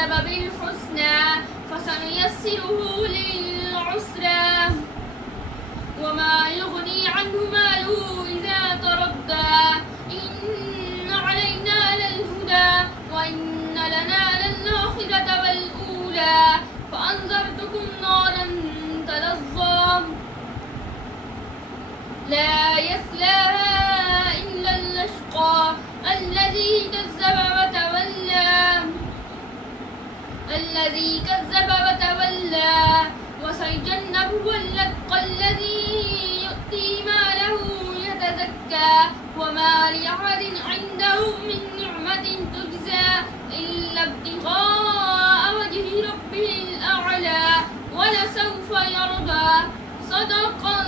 كذب بالحسنى فسنيسره للعسرى وما يغني عنه ماله إذا تردى إن علينا للهدى وإن لنا للآخرة والأولى فأنذرتكم نارا تلظى لا يصلاها إلا الأشقى الذي كذب وتولى وسيجنبها الأتقى الذي يؤتي ماله يتزكى وما لأحد عنده من نعمة تجزى إلا ابتغاء وجه ربه الأعلى ولسوف يرضى صدق